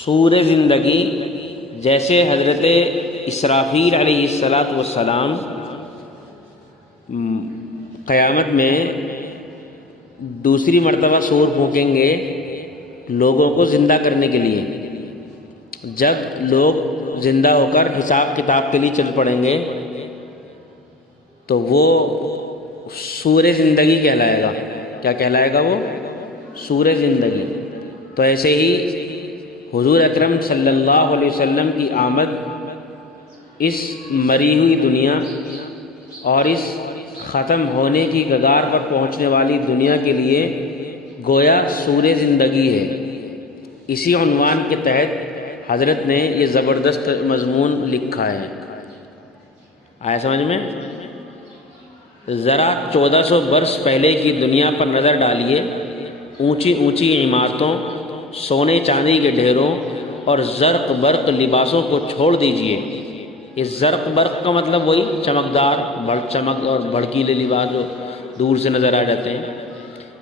سور زندگی جیسے حضرت اسرافیل علیہ السلام قیامت میں دوسری مرتبہ سور پھونکیں گے لوگوں کو زندہ کرنے کے لیے. جب لوگ زندہ ہو کر حساب کتاب کے لیے چل پڑیں گے تو وہ سور زندگی کہلائے گا. کیا کہلائے گا وہ؟ سور زندگی. تو ایسے ہی حضور اکرم صلی اللہ علیہ وسلم کی آمد اس مری ہوئی دنیا اور اس ختم ہونے کی کگار پر پہنچنے والی دنیا کے لیے گویا سور زندگی ہے. اسی عنوان کے تحت حضرت نے یہ زبردست مضمون لکھا ہے. آیا سمجھ میں؟ ذرا 1400 برس پہلے کی دنیا پر نظر ڈالیے. اونچی اونچی عمارتوں، سونے چاندی کے ڈھیروں اور زرق برق لباسوں کو چھوڑ دیجئے. اس زرق برق کا مطلب وہی چمکدار چمک اور بھڑکیلے لباس جو دور سے نظر آ جاتے ہیں.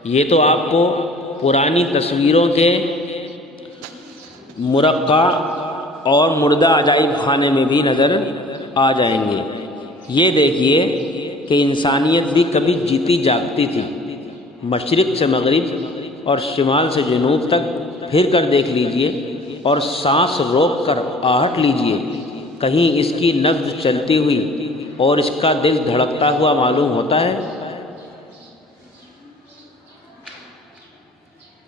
یہ تو آپ کو پرانی تصویروں کے مرقع اور مردہ عجائب خانے میں بھی نظر آ جائیں گے. یہ دیکھیے کہ انسانیت بھی کبھی جیتی جاگتی تھی. مشرق سے مغرب اور شمال سے جنوب تک پھر کر دیکھ لیجئے اور سانس روک کر آہٹ لیجئے. کہیں اس کی نبض چلتی ہوئی اور اس کا دل دھڑکتا ہوا معلوم ہوتا ہے؟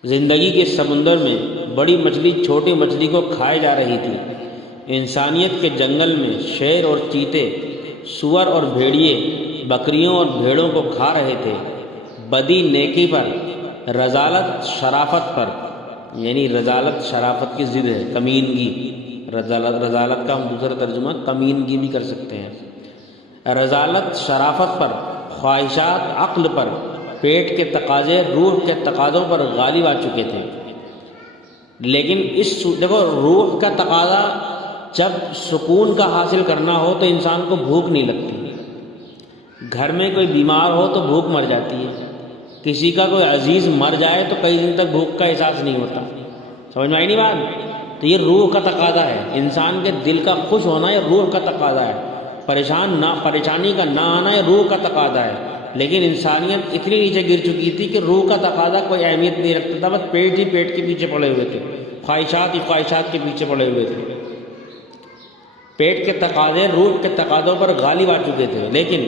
زندگی کے سمندر میں بڑی مچھلی چھوٹی مچھلی کو کھائے جا رہی تھی. انسانیت کے جنگل میں شیر اور چیتے، سور اور بھیڑیے بکریوں اور بھیڑوں کو کھا رہے تھے. بدی نیکی پر، رذالت شرافت پر، یعنی رذالت شرافت کی ضد ہے، کمینگی. رذالت کا ہم دوسرا ترجمہ کمینگی بھی کر سکتے ہیں. رذالت شرافت پر، خواہشات عقل پر، پیٹ کے تقاضے روح کے تقاضوں پر غالب آ چکے تھے. لیکن دیکھو، روح کا تقاضا جب سکون کا حاصل کرنا ہو تو انسان کو بھوک نہیں لگتی. گھر میں کوئی بیمار ہو تو بھوک مر جاتی ہے. کسی کا کوئی عزیز مر جائے تو کئی دن تک بھوک کا احساس نہیں ہوتا. سمجھ میں آئی نہیں بات؟ تو یہ روح کا تقاضا ہے. انسان کے دل کا خوش ہونا یہ روح کا تقاضا ہے. پریشانی کا نہ آنا یہ روح کا تقاضا ہے. لیکن انسانیت اتنی نیچے گر چکی تھی کہ روح کا تقاضا کوئی اہمیت نہیں رکھتا تھا. بس پیٹ ہی پیٹ کے پیچھے پڑے ہوئے تھے، خواہشات ہی خواہشات کے پیچھے پڑے ہوئے تھے. پیٹ کے تقاضے روح کے تقاضوں پر غالب آ چکے تھے. لیکن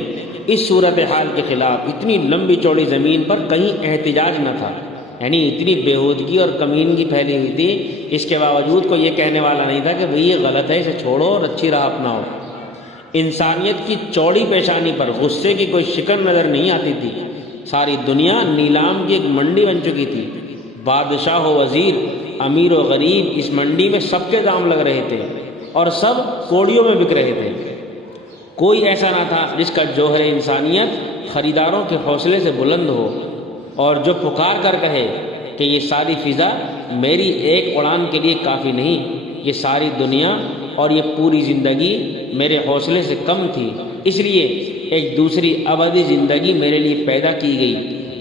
اس صورتحال کے خلاف اتنی لمبی چوڑی زمین پر کہیں احتجاج نہ تھا. یعنی اتنی بےہودگی اور کمینگی پھیلی ہوئی تھی، اس کے باوجود کوئی یہ کہنے والا نہیں تھا کہ بھئی یہ غلط ہے، اسے چھوڑو اور اچھی راہ اپناؤ. انسانیت کی چوڑی پیشانی پر غصے کی کوئی شکن نظر نہیں آتی تھی. ساری دنیا نیلام کی ایک منڈی بن چکی تھی. بادشاہ و وزیر، امیر و غریب، اس منڈی میں سب کے دام لگ رہے تھے اور سب کوڑیوں میں بک رہے تھے. کوئی ایسا نہ تھا جس کا جوہر انسانیت خریداروں کے حوصلے سے بلند ہو اور جو پکار کر کہے کہ یہ ساری فضا میری ایک اڑان کے لیے کافی نہیں، یہ ساری دنیا اور یہ پوری زندگی میرے حوصلے سے کم تھی، اس لیے ایک دوسری ابدی زندگی میرے لیے پیدا کی گئی.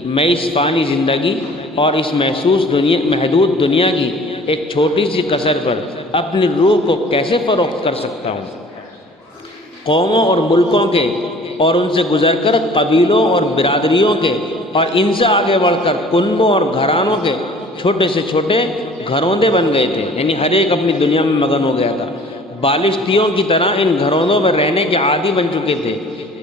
میں اس فانی زندگی اور اس محدود دنیا کی ایک چھوٹی سی کسر پر اپنی روح کو کیسے فروخت کر سکتا ہوں؟ قوموں اور ملکوں کے اور ان سے گزر کر قبیلوں اور برادریوں کے اور ان سے آگے بڑھ کر کنبوں اور گھرانوں کے چھوٹے سے چھوٹے گھروندے بن گئے تھے. یعنی ہر ایک اپنی دنیا میں مگن ہو گیا تھا. بالشتیوں کی طرح ان گھروندوں میں رہنے کے عادی بن چکے تھے.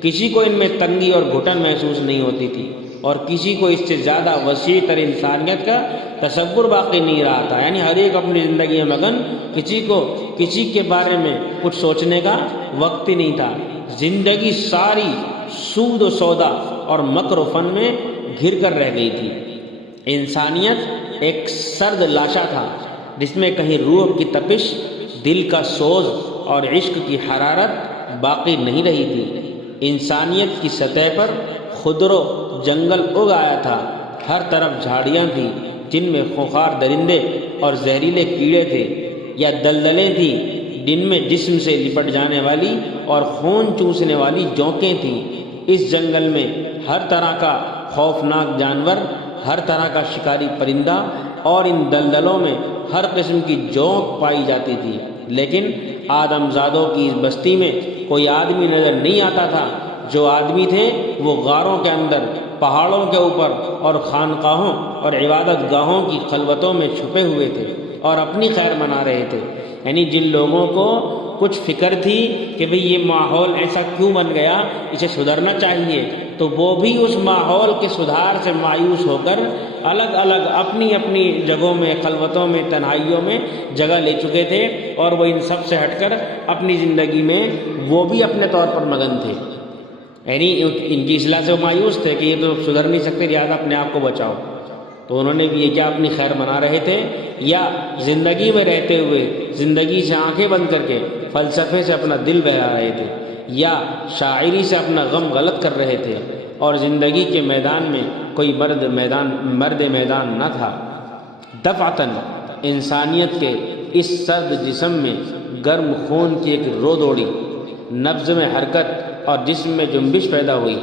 کسی کو ان میں تنگی اور گھٹن محسوس نہیں ہوتی تھی اور کسی کو اس سے زیادہ وسیع تر انسانیت کا تصور باقی نہیں رہا تھا. یعنی ہر ایک اپنی زندگی میں مگن، کسی کو کسی کے بارے میں کچھ سوچنے کا وقت ہی نہیں تھا. زندگی ساری سود و سودا اور مکر و فن میں گھر کر رہ گئی تھی. انسانیت ایک سرد لاشا تھا جس میں کہیں روح کی تپش، دل کا سوز اور عشق کی حرارت باقی نہیں رہی تھی. انسانیت کی سطح پر خضر و جنگل اگ آیا تھا. ہر طرف جھاڑیاں تھیں جن میں خونخوار درندے اور زہریلے کیڑے تھے، یا دلدلیں تھیں جن میں جسم سے لپٹ جانے والی اور خون چوسنے والی جونکیں تھیں. اس جنگل میں ہر طرح کا خوفناک جانور، ہر طرح کا شکاری پرندہ اور ان دلدلوں میں ہر قسم کی جونک پائی جاتی تھی، لیکن آدم زادوں کی اس بستی میں کوئی آدمی نظر نہیں آتا تھا۔ جو آدمی تھے وہ غاروں کے اندر، پہاڑوں کے اوپر اور خانقاہوں اور عبادت گاہوں کی خلوتوں میں چھپے ہوئے تھے اور اپنی خیر منا رہے تھے۔ یعنی جن لوگوں کو کچھ فکر تھی کہ بھئی یہ ماحول ایسا کیوں بن گیا، اسے سدھرنا چاہیے، تو وہ بھی اس ماحول کے سدھار سے مایوس ہو کر الگ الگ اپنی اپنی جگہوں میں، خلوتوں میں، تنہائیوں میں جگہ لے چکے تھے، اور وہ ان سب سے ہٹ کر اپنی زندگی میں وہ بھی اپنے طور پر مگن تھے۔ یعنی ان کی اصلاح سے وہ مایوس تھے کہ یہ تو سدھر نہیں سکتے، لہٰذا اپنے آپ کو بچاؤ۔ تو انہوں نے بھی یہ کیا اپنی خیر منا رہے تھے، یا زندگی میں رہتے ہوئے زندگی سے آنکھیں بند کر کے فلسفے سے اپنا دل بہلا رہے تھے، یا شاعری سے اپنا غم غلط کر رہے تھے، اور زندگی کے میدان میں کوئی مرد میدان نہ تھا۔ دفعتاً انسانیت کے اس سرد جسم میں گرم خون کی ایک رو دوڑی، نبض میں حرکت اور جسم میں جنبش پیدا ہوئی۔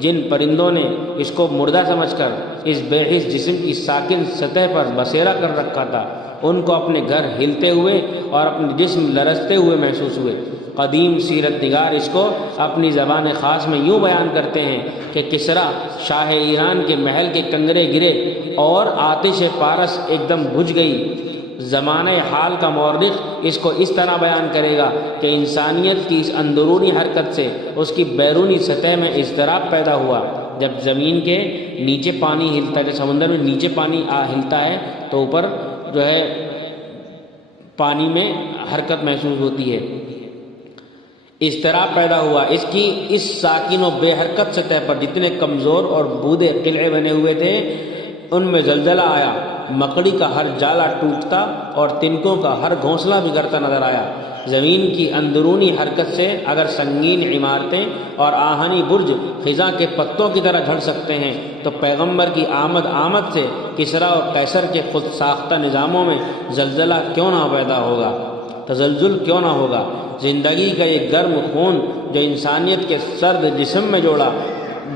جن پرندوں نے اس کو مردہ سمجھ کر اس بے حس جسم کی ساکن سطح پر بسیرا کر رکھا تھا، ان کو اپنے گھر ہلتے ہوئے اور اپنے جسم لرزتے ہوئے محسوس ہوئے۔ قدیم سیرت نگار اس کو اپنی زبان خاص میں یوں بیان کرتے ہیں کہ کسریٰ شاہ ایران کے محل کے کنگرے گرے اور آتش پارس ایک دم بجھ گئی۔ زمانہ حال کا مورخ اس کو اس طرح بیان کرے گا کہ انسانیت کی اس اندرونی حرکت سے اس کی بیرونی سطح میں اضطراب پیدا ہوا۔ جب زمین کے نیچے پانی ہلتا ہے، سمندر میں نیچے پانی ہلتا ہے تو اوپر جو ہے پانی میں حرکت محسوس ہوتی ہے، اضطراب پیدا ہوا۔ اس کی اس ساکن و بے حرکت سطح پر جتنے کمزور اور بودے قلعے بنے ہوئے تھے، ان میں زلزلہ آیا۔ مکڑی کا ہر جالا ٹوٹتا اور تنکوں کا ہر گھونسلہ بگڑتا نظر آیا۔ زمین کی اندرونی حرکت سے اگر سنگین عمارتیں اور آہنی برج خزاں کے پتوں کی طرح جھڑ سکتے ہیں، تو پیغمبر کی آمد سے کسریٰ اور قیصر کے خود ساختہ نظاموں میں زلزلہ کیوں نہ پیدا ہوگا، تزلزل کیوں نہ ہوگا۔ زندگی کا یہ گرم خون جو انسانیت کے سرد جسم میں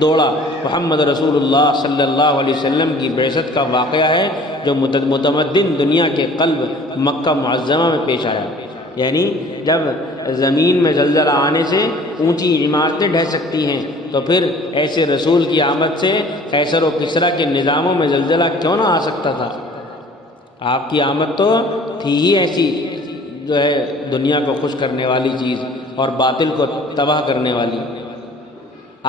دوڑا، محمد رسول اللہ صلی اللہ علیہ وسلم کی بعثت کا واقعہ ہے، جو متمدن دنیا کے قلب مکہ معظمہ میں پیش آیا۔ یعنی جب زمین میں زلزلہ آنے سے اونچی عمارتیں ڈھہ سکتی ہیں، تو پھر ایسے رسول کی آمد سے قیصر و کسریٰ کے نظاموں میں زلزلہ کیوں نہ آ سکتا تھا۔ آپ کی آمد تو تھی ہی ایسی جو ہے دنیا کو خوش کرنے والی چیز اور باطل کو تباہ کرنے والی۔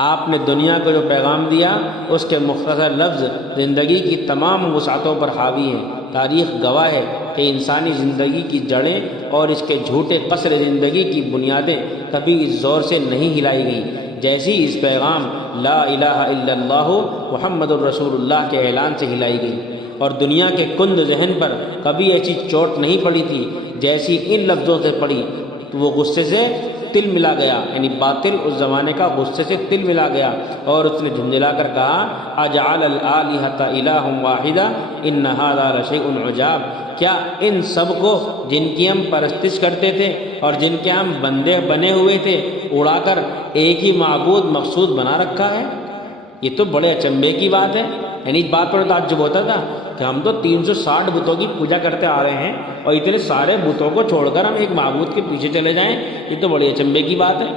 آپ نے دنیا کو جو پیغام دیا، اس کے مختصر لفظ زندگی کی تمام وسعتوں پر حاوی ہیں۔ تاریخ گواہ ہے کہ انسانی زندگی کی جڑیں اور اس کے جھوٹے قصر زندگی کی بنیادیں کبھی اس زور سے نہیں ہلائی گئیں جیسی اس پیغام لا الہ الا اللہ محمد الرسول اللہ کے اعلان سے ہلائی گئی، اور دنیا کے کند ذہن پر کبھی ایسی چوٹ نہیں پڑی تھی جیسی ان لفظوں سے پڑی۔ تو وہ غصے سے تل ملا گیا، یعنی باطل اس زمانے کا غصے سے تل ملا گیا، اور اس نے جھنجھلا کر کہا اجعل الآلہۃ الہ واحدہ ان ھذا لشیء عجاب۔ کیا ان سب کو جن کی ہم پرستش کرتے تھے اور جن کے ہم بندے بنے ہوئے تھے، اڑا کر ایک ہی معبود مقصود بنا رکھا ہے؟ یہ تو بڑے اچنبے کی بات ہے۔ یعنی اس بات پر تعجب ہوتا تھا کہ ہم تو 360 بتوں کی پوجا کرتے آ رہے ہیں، اور اتنے سارے بتوں کو چھوڑ کر ہم ایک معبود کے پیچھے چلے جائیں، یہ تو بڑی اچنبے کی بات ہے۔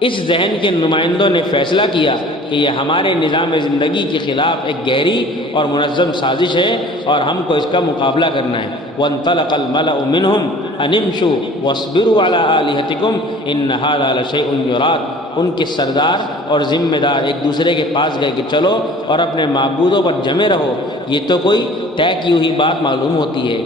اس ذہن کے نمائندوں نے فیصلہ کیا کہ یہ ہمارے نظام زندگی کے خلاف ایک گہری اور منظم سازش ہے، اور ہم کو اس کا مقابلہ کرنا ہے۔ وانطلق الملأ منهم ان امشوا واصبروا على آلهتكم ان هذا لشيء يراد۔ ان کے سردار اور ذمہ دار ایک دوسرے کے پاس گئے کہ چلو اور اپنے معبودوں پر جمے رہو، یہ تو کوئی طے کی ہوئی بات معلوم ہوتی ہے۔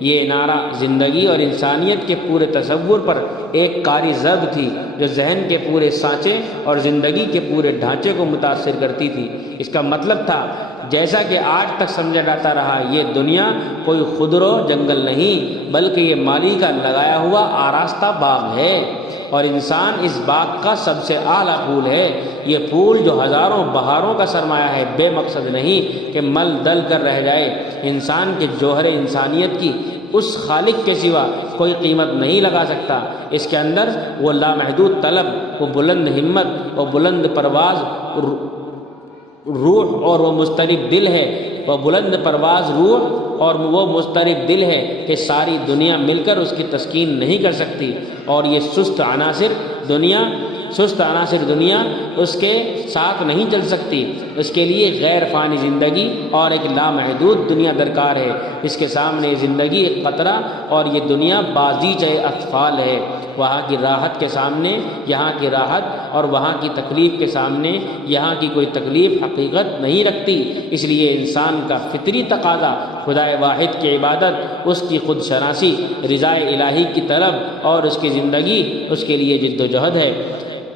یہ نعرہ زندگی اور انسانیت کے پورے تصور پر ایک قاری ضرب تھی جو ذہن کے پورے سانچے اور زندگی کے پورے ڈھانچے کو متاثر کرتی تھی۔ اس کا مطلب تھا، جیسا کہ آج تک سمجھا جاتا رہا، یہ دنیا کوئی خودرو جنگل نہیں بلکہ یہ مالی کا لگایا ہوا آراستہ باغ ہے، اور انسان اس باغ کا سب سے اعلیٰ پھول ہے۔ یہ پھول جو ہزاروں بہاروں کا سرمایہ ہے، بے مقصد نہیں کہ مل دل کر رہ جائے۔ انسان کے جوہر انسانیت کی اس خالق کے سوا کوئی قیمت نہیں لگا سکتا۔ اس کے اندر وہ لامحدود طلب، وہ بلند ہمت، وہ بلند پرواز روح اور وہ مضطرب دل ہے وہ بلند پرواز روح اور وہ مضطرب دل ہے کہ ساری دنیا مل کر اس کی تسکین نہیں کر سکتی، اور یہ سست عناصر دنیا اس کے ساتھ نہیں چل سکتی۔ اس کے لیے غیر فانی زندگی اور ایک لامحدود دنیا درکار ہے۔ اس کے سامنے یہ زندگی ایک قطرہ اور یہ دنیا بازیچہ اطفال ہے۔ وہاں کی راحت کے سامنے یہاں کی راحت، اور وہاں کی تکلیف کے سامنے یہاں کی کوئی تکلیف حقیقت نہیں رکھتی۔ اس لیے انسان کا فطری تقاضا خدائے واحد کی عبادت، اس کی خود شناسی، رضائے الہی کی طلب اور اس کی زندگی اس کے لیے جد و جہد ہے۔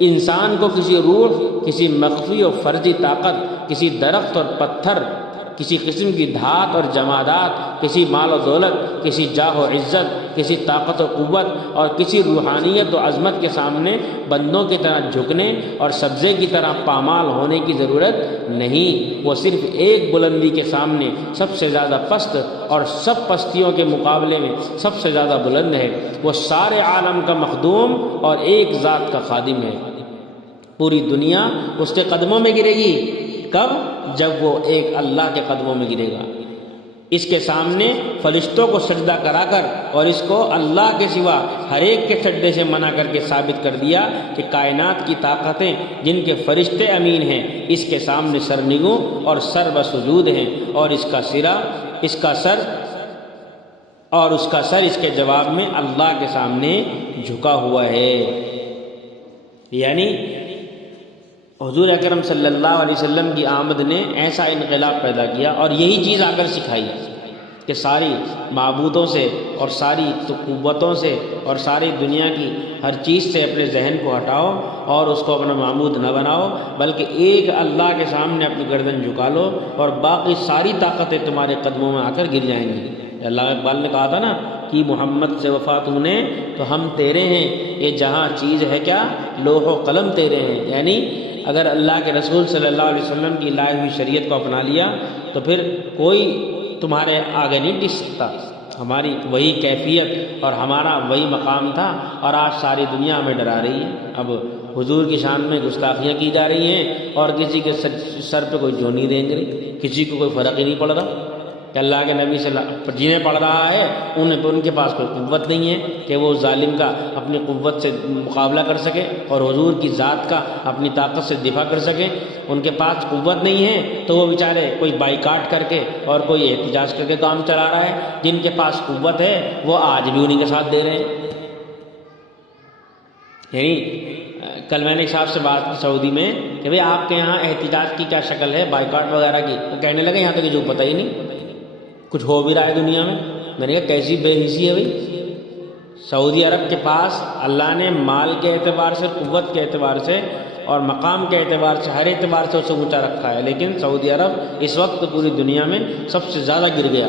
انسان کو کسی روح، کسی مخفی و فرضی طاقت، کسی درخت اور پتھر، کسی قسم کی دھات اور جمادات، کسی مال و دولت، کسی جاہ و عزت، کسی طاقت و قوت اور کسی روحانیت و عظمت کے سامنے بندوں کی طرح جھکنے اور سبزے کی طرح پامال ہونے کی ضرورت نہیں۔ وہ صرف ایک بلندی کے سامنے سب سے زیادہ پست اور سب پستیوں کے مقابلے میں سب سے زیادہ بلند ہے۔ وہ سارے عالم کا مخدوم اور ایک ذات کا خادم ہے۔ پوری دنیا اس کے قدموں میں گرے گی۔ کب؟ جب وہ ایک اللہ کے قدموں میں گرے گا۔ اس کے سامنے فرشتوں کو سجدہ کرا کر اور اس کو اللہ کے سوا ہر ایک کے سجدے سے منع کر کے ثابت کر دیا کہ کائنات کی طاقتیں جن کے فرشتے امین ہیں اس کے سامنے سرنگوں اور سر بسجود ہیں، اور اس کا سر اس کے جواب میں اللہ کے سامنے جھکا ہوا ہے۔ یعنی حضور اکرم صلی اللہ علیہ وسلم کی آمد نے ایسا انقلاب پیدا کیا اور یہی چیز آ کر سکھائی کہ ساری معبودوں سے اور ساری قوتوں سے اور ساری دنیا کی ہر چیز سے اپنے ذہن کو ہٹاؤ اور اس کو اپنا معبود نہ بناؤ، بلکہ ایک اللہ کے سامنے اپنی گردن جھکا لو اور باقی ساری طاقتیں تمہارے قدموں میں آ کر گر جائیں گی۔ اللہ اقبال نے کہا تھا نا کہ محمد سے وفا تو نے تو ہم تیرے ہیں، یہ جہاں چیز ہے کیا لوح و قلم تیرے ہیں۔ یعنی اگر اللہ کے رسول صلی اللہ علیہ وسلم کی لائی ہوئی شریعت کو اپنا لیا تو پھر کوئی تمہارے آگے نہیں ٹک سکتا۔ ہماری وہی کیفیت اور ہمارا وہی مقام تھا، اور آج ساری دنیا ہمیں ڈرا رہی ہے۔ اب حضور کی شان میں گستاخیاں کی جا رہی ہیں اور کسی کے سر پہ کوئی جو نہیں دیں گے، کسی کو کوئی فرق ہی نہیں پڑ رہا کہ اللہ کے نبی صلی اللہ جنہیں پڑھ رہا ہے ان کے پاس کوئی قوت نہیں ہے کہ وہ ظالم کا اپنی قوت سے مقابلہ کر سکے اور حضور کی ذات کا اپنی طاقت سے دفاع کر سکے۔ ان کے پاس قوت نہیں ہے تو وہ بیچارے کوئی بائیکاٹ کر کے اور کوئی احتجاج کر کے کام چلا رہا ہے۔ جن کے پاس قوت ہے وہ آج بھی انہیں کے ساتھ دے رہے ہیں۔ یعنی کل میں نے ایک صاحب سے بات کی سعودی میں کہ بھئی آپ کے یہاں احتجاج کی کیا شکل ہے، بائیکاٹ وغیرہ کی؟ وہ کہنے لگے یہاں تک جو پتہ ہی نہیں کچھ ہو بھی رہا ہے دنیا میں۔ میں نے کہا کیسی بے حسی ہے بھائی؟ سعودی عرب کے پاس اللہ نے مال کے اعتبار سے، قوت کے اعتبار سے اور مقام کے اعتبار سے، ہر اعتبار سے اسے اونچا رکھا ہے، لیکن سعودی عرب اس وقت پوری دنیا میں سب سے زیادہ گر گیا۔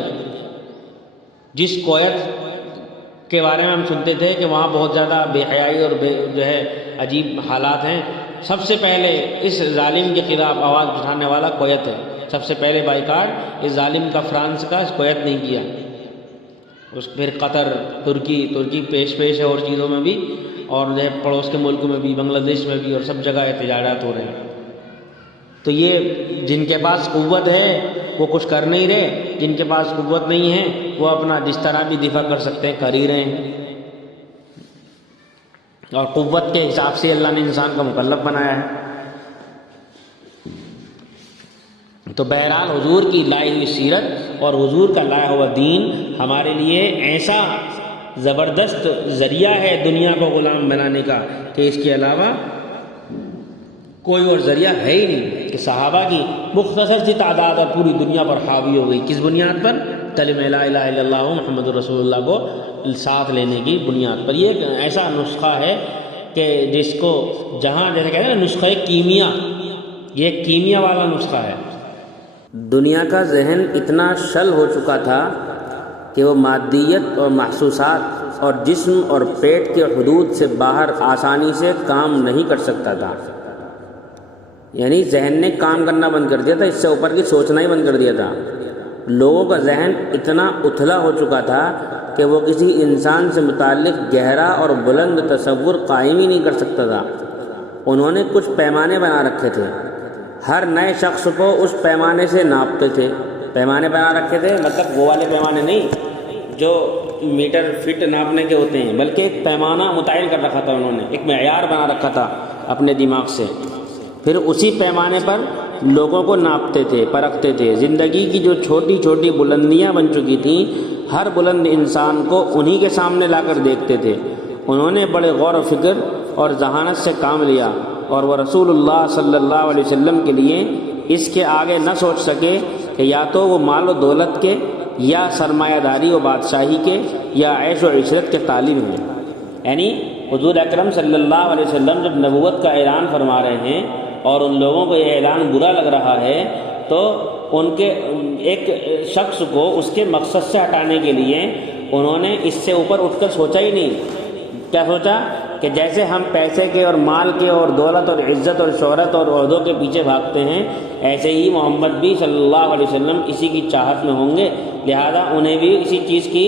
جس کویت کے بارے میں ہم سنتے تھے کہ وہاں بہت زیادہ بے حیائی اور جو ہے عجیب حالات ہیں، سب سے پہلے اس ظالم کے خلاف آواز اٹھانے والا کویت ہے۔ سب سے پہلے بائیکاٹ اس ظالم کا فرانس کا، اس کویت نہیں کیا۔ اس پھر قطر، ترکی پیش ہے اور چیزوں میں بھی، اور جو ہے پڑوس کے ملکوں میں بھی، بنگلہ دیش میں بھی، اور سب جگہ احتجاجات ہو رہے ہیں۔ تو یہ جن کے پاس قوت ہے وہ کچھ کر نہیں رہے، جن کے پاس قوت نہیں ہے وہ اپنا جس طرح بھی دفاع کر سکتے ہیں کر ہی رہے ہیں۔ اور قوت کے حساب سے اللہ نے انسان کو مکلف بنایا ہے۔ تو بہرحال حضور کی لائی ہوئی سیرت اور حضور کا لایا ہوا دین ہمارے لیے ایسا زبردست ذریعہ ہے دنیا کو غلام بنانے کا کہ اس کے علاوہ کوئی اور ذریعہ ہے ہی نہیں۔ کہ صحابہ کی مختصر سی تعداد اور پوری دنیا پر حاوی ہو گئی، کس بنیاد پر؟ کلمہ لا الہ الا اللہ محمد رسول اللہ کو ساتھ لینے کی بنیاد پر۔ یہ ایک ایسا نسخہ ہے کہ جس کو جہاں جیسے کہتے ہیں نا نسخہ کیمیا، یہ ایک کیمیا والا نسخہ ہے۔ دنیا کا ذہن اتنا شل ہو چکا تھا کہ وہ مادیت اور محسوسات اور جسم اور پیٹ کے حدود سے باہر آسانی سے کام نہیں کر سکتا تھا۔ یعنی ذہن نے کام کرنا بند کر دیا تھا، اس سے اوپر کی سوچنا ہی بند کر دیا تھا۔ لوگوں کا ذہن اتنا اتھلا ہو چکا تھا کہ وہ کسی انسان سے متعلق گہرا اور بلند تصور قائم ہی نہیں کر سکتا تھا۔ انہوں نے کچھ پیمانے بنا رکھے تھے، ہر نئے شخص کو اس پیمانے سے ناپتے تھے، پیمانے بنا رکھے تھے، مطلب وہ والے پیمانے نہیں جو میٹر فٹ ناپنے کے ہوتے ہیں، بلکہ ایک پیمانہ متعین کر رکھا تھا انہوں نے، ایک معیار بنا رکھا تھا اپنے دماغ سے، پھر اسی پیمانے پر لوگوں کو ناپتے تھے، پرکھتے تھے۔ زندگی کی جو چھوٹی چھوٹی بلندیاں بن چکی تھیں، ہر بلند انسان کو انہی کے سامنے لا کر دیکھتے تھے۔ انہوں نے بڑے غور و فکر اور ذہانت سے کام لیا، اور وہ رسول اللہ صلی اللہ علیہ وسلم کے لیے اس کے آگے نہ سوچ سکے کہ یا تو وہ مال و دولت کے، یا سرمایہ داری و بادشاہی کے، یا عیش و عشرت کے طالب ہیں۔ یعنی حضور اکرم صلی اللہ علیہ وسلم جب نبوت کا اعلان فرما رہے ہیں اور ان لوگوں کو یہ اعلان برا لگ رہا ہے، تو ان کے ایک شخص کو اس کے مقصد سے ہٹانے کے لیے انہوں نے اس سے اوپر اٹھ کر سوچا ہی نہیں۔ کیا سوچا کہ جیسے ہم پیسے کے اور مال کے اور دولت اور عزت اور شہرت اور عہدوں کے پیچھے بھاگتے ہیں، ایسے ہی محمد بھی صلی اللہ علیہ وسلم اسی کی چاہت میں ہوں گے، لہذا انہیں بھی اسی چیز کی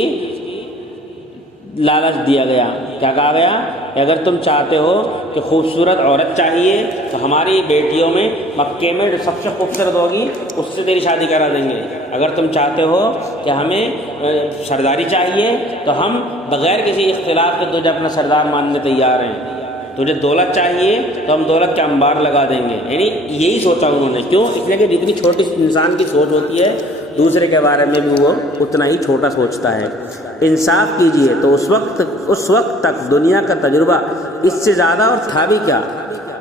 لالچ دیا گیا۔ کیا کہا گیا کہ اگر تم چاہتے ہو کہ خوبصورت عورت چاہیے تو ہماری بیٹیوں میں مکے میں جو سب سے خوبصورت ہوگی اس سے تیری شادی کرا دیں گے۔ اگر تم چاہتے ہو کہ ہمیں سرداری چاہیے تو ہم بغیر کسی اختلاف کے تجھے اپنا سردار ماننے تیار ہیں۔ تجھے دولت چاہیے تو ہم دولت کے انبار لگا دیں گے۔ یعنی یہی سوچا انہوں نے۔ کیوں؟ اس لیے کہ جتنی چھوٹی انسان کی سوچ ہوتی ہے، دوسرے کے بارے میں بھی وہ اتنا ہی چھوٹا سوچتا ہے۔ انصاف کیجئے تو اس وقت تک دنیا کا تجربہ اس سے زیادہ اور تھا بھی کیا،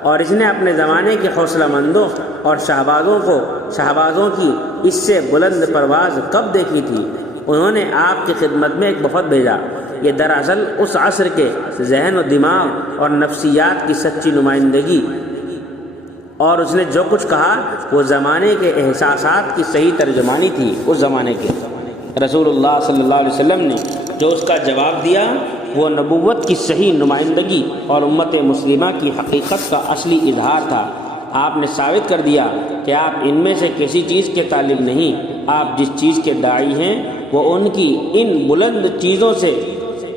اور اس نے اپنے زمانے کے حوصلہ مندوں اور شہبازوں کی اس سے بلند پرواز کب دیکھی تھی؟ انہوں نے آپ کی خدمت میں ایک وفد بھیجا۔ یہ دراصل اس عصر کے ذہن و دماغ اور نفسیات کی سچی نمائندگی، اور اس نے جو کچھ کہا وہ زمانے کے احساسات کی صحیح ترجمانی تھی۔ اس زمانے کے رسول اللہ صلی اللہ علیہ وسلم نے جو اس کا جواب دیا وہ نبوت کی صحیح نمائندگی اور امت مسلمہ کی حقیقت کا اصلی اظہار تھا۔ آپ نے ثابت کر دیا کہ آپ ان میں سے کسی چیز کے طالب نہیں، آپ جس چیز کے داعی ہیں وہ ان کی ان بلند چیزوں سے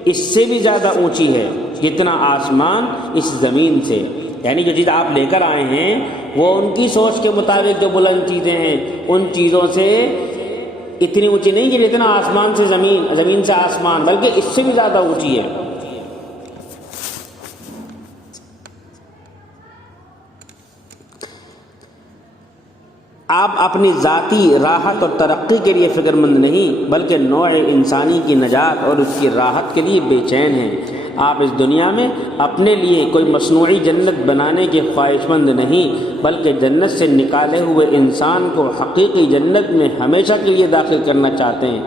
اس سے بھی زیادہ اونچی ہے جتنا آسمان اس زمین سے۔ یعنی جو چیز آپ لے کر آئے ہیں وہ ان کی سوچ کے مطابق جو بلند چیزیں ہیں ان چیزوں سے اتنی اونچی نہیں کہ جتنا آسمان سے زمین، زمین سے آسمان، بلکہ اس سے بھی زیادہ اونچی ہے۔ آپ اپنی ذاتی راحت اور ترقی کے لیے فکر مند نہیں بلکہ نوع انسانی کی نجات اور اس کی راحت کے لیے بے چین ہیں۔ آپ اس دنیا میں اپنے لیے کوئی مصنوعی جنت بنانے کے خواہش مند نہیں بلکہ جنت سے نکالے ہوئے انسان کو حقیقی جنت میں ہمیشہ کے لیے داخل کرنا چاہتے ہیں۔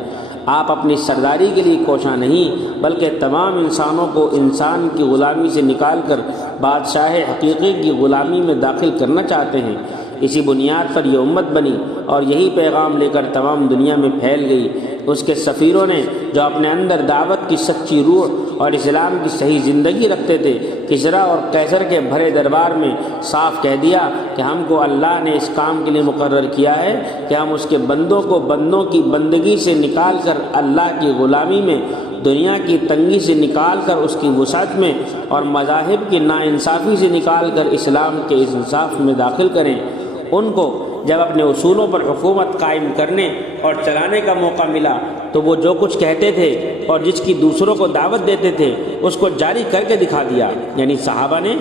آپ اپنی سرداری کے لیے کوشاں نہیں بلکہ تمام انسانوں کو انسان کی غلامی سے نکال کر بادشاہ حقیقی کی غلامی میں داخل کرنا چاہتے ہیں۔ اسی بنیاد پر یہ امت بنی اور یہی پیغام لے کر تمام دنیا میں پھیل گئی۔ اس کے سفیروں نے جو اپنے اندر دعوت کی سچی روح اور اسلام کی صحیح زندگی رکھتے تھے، کسریٰ اور قیصر کے بھرے دربار میں صاف کہہ دیا کہ ہم کو اللہ نے اس کام کے لیے مقرر کیا ہے کہ ہم اس کے بندوں کو بندوں کی بندگی سے نکال کر اللہ کی غلامی میں، دنیا کی تنگی سے نکال کر اس کی وسعت میں، اور مذاہب کی ناانصافی سے نکال کر اسلام کے اس انصاف میں داخل کریں۔ ان کو جب اپنے اصولوں پر حکومت قائم کرنے اور چلانے کا موقع ملا تو وہ جو کچھ کہتے تھے اور جس کی دوسروں کو دعوت دیتے تھے اس کو جاری کر کے دکھا دیا۔ یعنی صحابہ نے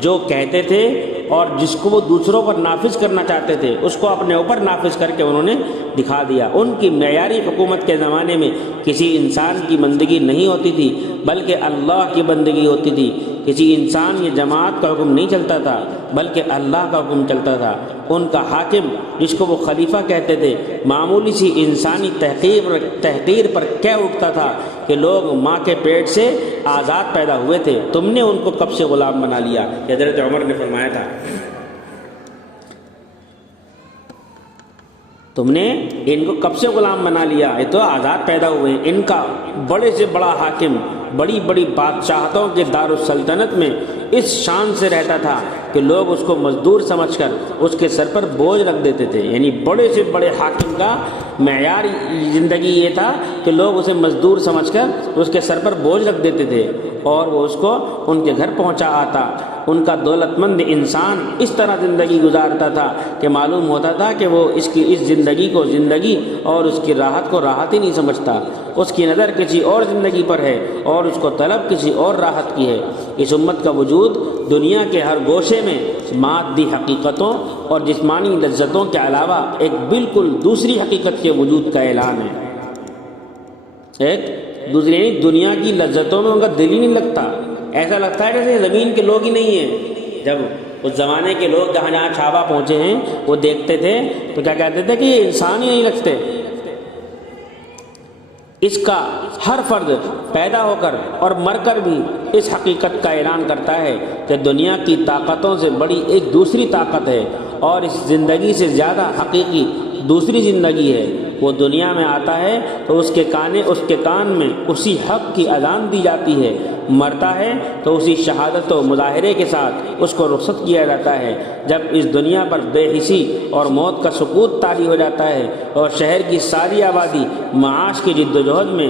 جو کہتے تھے اور جس کو وہ دوسروں پر نافذ کرنا چاہتے تھے اس کو اپنے اوپر نافذ کر کے انہوں نے دکھا دیا۔ ان کی معیاری حکومت کے زمانے میں کسی انسان کی بندگی نہیں ہوتی تھی بلکہ اللہ کی بندگی ہوتی تھی۔ کسی انسان یا جماعت کا حکم نہیں چلتا تھا بلکہ اللہ کا حکم چلتا تھا۔ ان کا حاکم جس کو وہ خلیفہ کہتے تھے معمولی سی انسانی تحقیر پر کہہ اٹھتا تھا کہ لوگ ماں کے پیٹ سے آزاد پیدا ہوئے تھے، تم نے ان کو کب سے غلام بنا لیا؟ حضرت عمر نے فرمایا تھا تم نے ان کو کب سے غلام بنا لیا، یہ تو آزاد پیدا ہوئے ہیں۔ ان کا بڑے سے بڑا حاکم بڑی بڑی بادشاہتوں کے دارالسلطنت میں اس شان سے رہتا تھا کہ لوگ اس کو مزدور سمجھ کر اس کے سر پر بوجھ رکھ دیتے تھے۔ یعنی بڑے سے بڑے حاکم کا معیار زندگی یہ تھا کہ لوگ اسے مزدور سمجھ کر اس کے سر پر بوجھ رکھ دیتے تھے اور وہ اس کو ان کے گھر پہنچا آتا ان کا دولت مند انسان اس طرح زندگی گزارتا تھا کہ معلوم ہوتا تھا کہ وہ اس زندگی کو زندگی اور اس کی راحت کو راحت ہی نہیں سمجھتا، اس کی نظر کسی اور زندگی پر ہے اور اس کو طلب کسی اور راحت کی ہے۔ اس امت کا وجود دنیا کے ہر گوشے میں مادی حقیقتوں اور جسمانی لذتوں کے علاوہ ایک بالکل دوسری حقیقت کے وجود کا اعلان ہے۔ ایک دوسری دنیا کی لذتوں میں ان کا دل ہی نہیں لگتا، ایسا لگتا ہے جیسے زمین کے لوگ ہی نہیں ہیں۔ جب اس زمانے کے لوگ جہاں جہاں چھاپا پہنچے ہیں وہ دیکھتے تھے تو کیا کہتے تھے کہ یہ انسان ہی نہیں لگتے۔ اس کا ہر فرد پیدا ہو کر اور مر کر بھی اس حقیقت کا اعلان کرتا ہے کہ دنیا کی طاقتوں سے بڑی ایک دوسری طاقت ہے اور اس زندگی سے زیادہ حقیقی دوسری زندگی ہے۔ وہ دنیا میں آتا ہے تو اس کے کان میں اسی حق کی اذان دی جاتی ہے، مرتا ہے تو اسی شہادت و مظاہرے کے ساتھ اس کو رخصت کیا جاتا ہے۔ جب اس دنیا پر بے حسی اور موت کا سکوت طاری ہو جاتا ہے اور شہر کی ساری آبادی معاش کی جد و جہد میں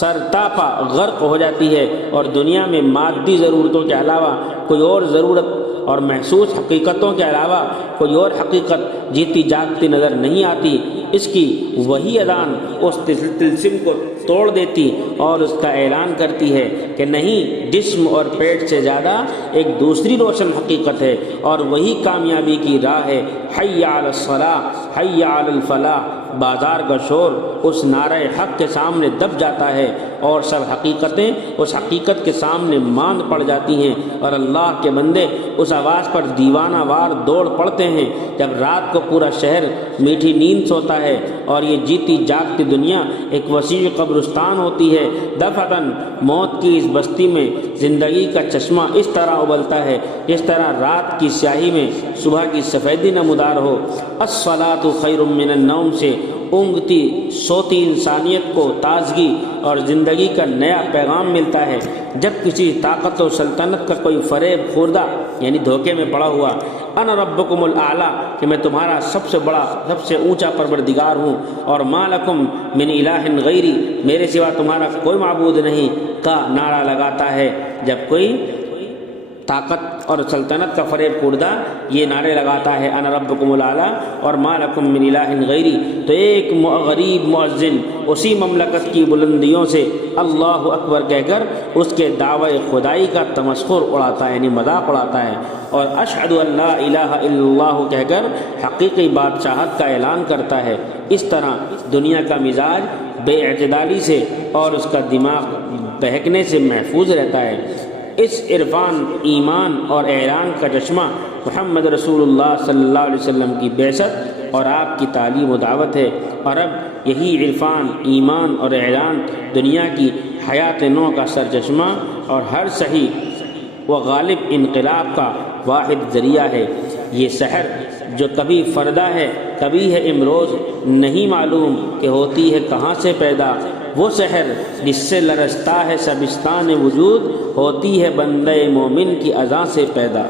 سرتاپا غرق ہو جاتی ہے اور دنیا میں مادی ضرورتوں کے علاوہ کوئی اور ضرورت اور محسوس حقیقتوں کے علاوہ کوئی اور حقیقت جیتی جاگتی نظر نہیں آتی، اس کی وہی اذان اس طلسم کو توڑ دیتی اور اس کا اعلان کرتی ہے کہ نہیں، جسم اور پیٹ سے زیادہ ایک دوسری روشن حقیقت ہے اور وہی کامیابی کی راہ ہے۔ حی علی الصلاۃ حی علی الفلاح۔ بازار کا شور اس نعرہ حق کے سامنے دب جاتا ہے اور سب حقیقتیں اس حقیقت کے سامنے ماند پڑ جاتی ہیں اور اللہ کے بندے اس آواز پر دیوانہ وار دوڑ پڑتے ہیں۔ جب رات کو پورا شہر میٹھی نیند سوتا ہے اور یہ جیتی جاگتی دنیا ایک وسیع قبرستان ہوتی ہے، دفعتاً موت کی اس بستی میں زندگی کا چشمہ اس طرح ابلتا ہے جس طرح رات کی سیاہی میں صبح کی سفیدی نمودار ہو۔ الصلاۃ خیر من النوم سے اونگتی سوتی انسانیت کو تازگی اور زندگی کا نیا پیغام ملتا ہے۔ جب کسی طاقت و سلطنت کا کوئی فریب خوردہ یعنی دھوکے میں پڑا ہوا انا ربکم الاعلیٰ کہ میں تمہارا سب سے بڑا سب سے اونچا پروردگار ہوں اور ما لکم من الہ غیری میرے سوا تمہارا کوئی معبود نہیں کا نعرہ لگاتا ہے، جب کوئی طاقت اور سلطنت کا فریب خوردہ یہ نعرے لگاتا ہے انا ربکم الاعلیٰ اور ما لکم من الہ غیری، تو ایک غریب مؤذن اسی مملکت کی بلندیوں سے اللہ اکبر کہہ کر اس کے دعوی خدائی کا تمسخر اڑاتا ہے، یعنی مذاق اڑاتا ہے، اور اشہد ان لا الہ الا اللہ کہہ کر حقیقی بادشاہت کا اعلان کرتا ہے۔ اس طرح دنیا کا مزاج بے اعتدالی سے اور اس کا دماغ بہکنے سے محفوظ رہتا ہے۔ اس عرفان، ایمان اور اعلان کا چشمہ محمد رسول اللہ صلی اللہ علیہ وسلم کی بعثت اور آپ کی تعلیم و دعوت ہے، اور اب یہی عرفان، ایمان اور اعلان دنیا کی حیات نو کا سرچشمہ اور ہر صحیح و غالب انقلاب کا واحد ذریعہ ہے۔ یہ سحر جو کبھی فردہ ہے کبھی ہے امروز، نہیں معلوم کہ ہوتی ہے کہاں سے پیدا، وہ سحر جس سے لرزتا ہے سبستان وجود، ہوتی ہے بندے مومن کی اذان سے پیدا۔